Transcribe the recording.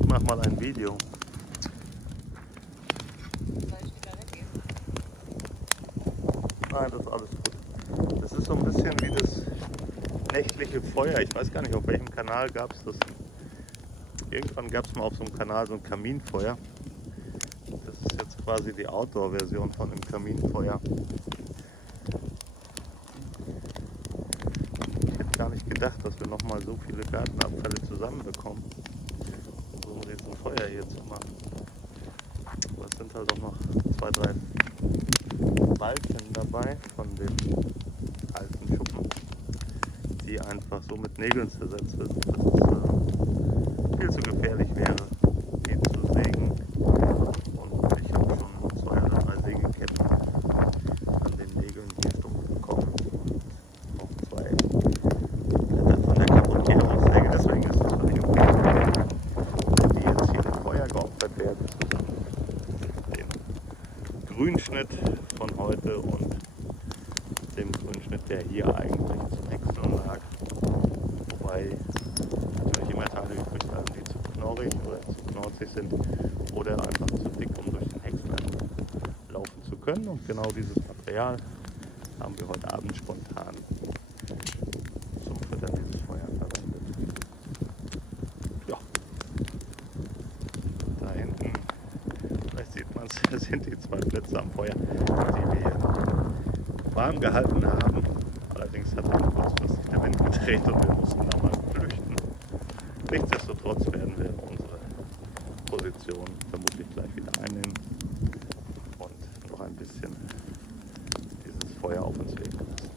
Ich mache mal ein Video. Nein, das ist alles gut. Das ist so ein bisschen wie das nächtliche Feuer. Ich weiß gar nicht, auf welchem Kanal gab es das. Irgendwann gab es mal auf so einem Kanal so ein Kaminfeuer. Das ist jetzt quasi die Outdoor-Version von dem Kaminfeuer. Ich hätte gar nicht gedacht, dass wir nochmal so viele Gartenabfälle zusammenbekommen, um so ein riesen Feuer hier zu machen. Aber es sind halt auch noch 2, 3 Balken dabei von den alten Schuppen, die einfach so mit Nägeln zersetzt sind, dass es viel zu gefährlich wäre, die zu sägen. Und ich habe schon 2 oder 3 Sägeketten an den Nägeln hier stumpf bekommen und noch 2 Blätter von der Kaputtgehersäge. Deswegen ist es völlig okay, wenn die jetzt hier mit Feuer geopfert werden, zusammen mit dem Grünschnitt von heute und dem Grünschnitt, der hier eigentlich zum Häckseln lag. Wobei natürlich immer Teile übrig bleiben, die zu knorrig oder zu knorzig sind oder einfach zu dick, um durch den Häcksler laufen zu können. Und genau dieses Material haben wir heute Abend spontan zum Füttern dieses Feuer verwendet. Ja, da hinten, vielleicht sieht man es, sind die 2 Blitze am Feuer, die wir warm gehalten haben. Allerdings hat dann kurzfristig der Wind gedreht und wir mussten da mal flüchten. Nichtsdestotrotz werden wir unsere Position vermutlich gleich wieder einnehmen und noch ein bisschen dieses Feuer auf uns legen lassen.